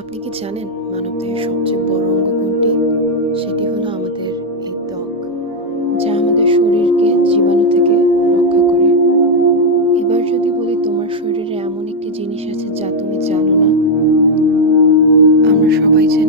আপনি কি জানেন মানবদেহের সবচেয়ে বড় অঙ্গ কোনটি? সেটি হলো আমাদের এই ত্বক, যা আমাদের শরীরকে জীবাণু থেকে রক্ষা করে। এবার যদি বলি তোমার শরীরে এমন একটি জিনিস আছে যা তুমি জানো না। আমরা সবাই যে